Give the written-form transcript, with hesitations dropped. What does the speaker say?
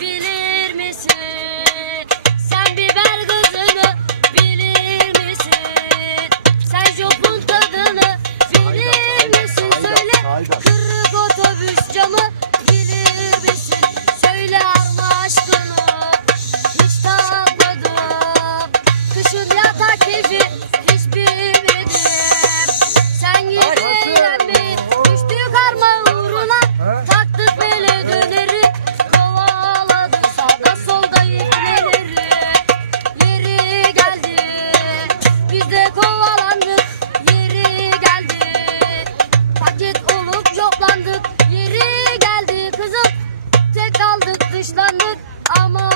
bilir misin? Sen biber gazını bilir misin? Sen jopun tadını bilir misin? Söyle kırık otobüs camı bilir misin? Söyle arma aşkını hiç tatmadım. Kışın yatak keyfi hiç bilmedim. Sen gibi eğlenmeyi düştük harman uğruna. Taktık bele döneri, kovaladık sağda solda iğneleri. Yeri geldi, biz de kovalandık. Yeri geldi, paket olup yoplandık. Yeri geldi kızım, tek kaldık dışlandık ama